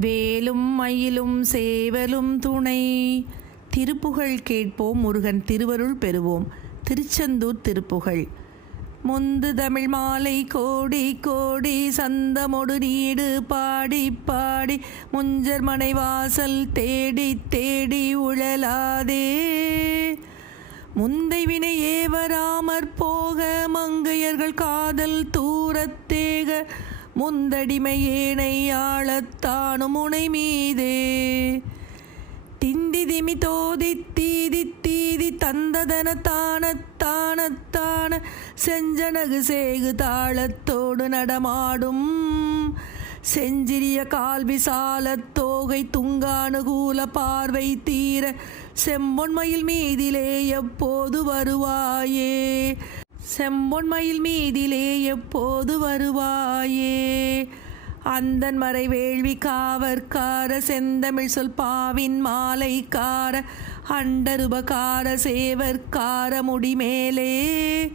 வேலும் மயிலும் சேவலும் துணை. திருப்புகழ் கேட்போம், முருகன் திருவருள் பெறுவோம். திருச்செந்தூர் திருப்புகழ். முந்து தமிழ் மாலை கோடி கோடி சந்தமொடு நீடு பாடி பாடி முஞ்சர் மனை வாசல் தேடி தேடி உழலாதே. முந்தை வினை ஏவராமற் போக மங்கையர்கள் காதல் தூரத்தேக முந்தடிமை ஏனை ஆளத்தானும் முனை மீதே. திந்தி திமி தோதி தீதி தீதி தந்ததன தானத்தான செஞ்சனகு சேகு தாளத்தோடு நடமாடும். செஞ்சிறிய கால் விசாலத் தோகை துங்கானுகூல பார்வை தீர செம்பொன்மயில் மீதிலே எப்போது வருவாயே. செம்பொன்மயில் மீதிலே எப்போது வருவாயே. அந்தன் மறை வேள்வி காவற்கார செந்தமிழ் சொல் பாவின் மாலைக்கார அண்டருபகார சேவற்கார முடிமேலே.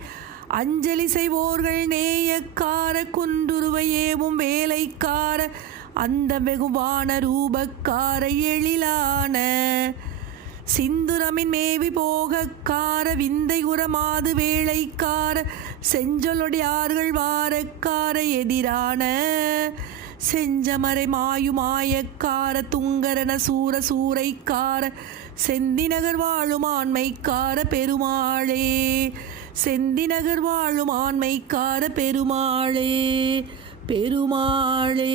அஞ்சலி செய்வோர்கள் நேயக்கார குன்றுருவையேவும் வேலைக்கார அந்த வெகுவான ரூபக்கார எழிலான. சிந்துரமின் மேவி போகக்கார விந்தை உரமாது வேளைக்கார செஞ்சொலொடியார்கள் வாரக்கார எதிரான. செஞ்சமரை மாயுமாயக்கார துங்கரன சூர சூரைக்கார செந்திநகர் வாழும் ஆண்மைக்கார பெருமாளே. செந்திநகர் வாழும் ஆண்மைக்கார பெருமாளே பெருமாளே.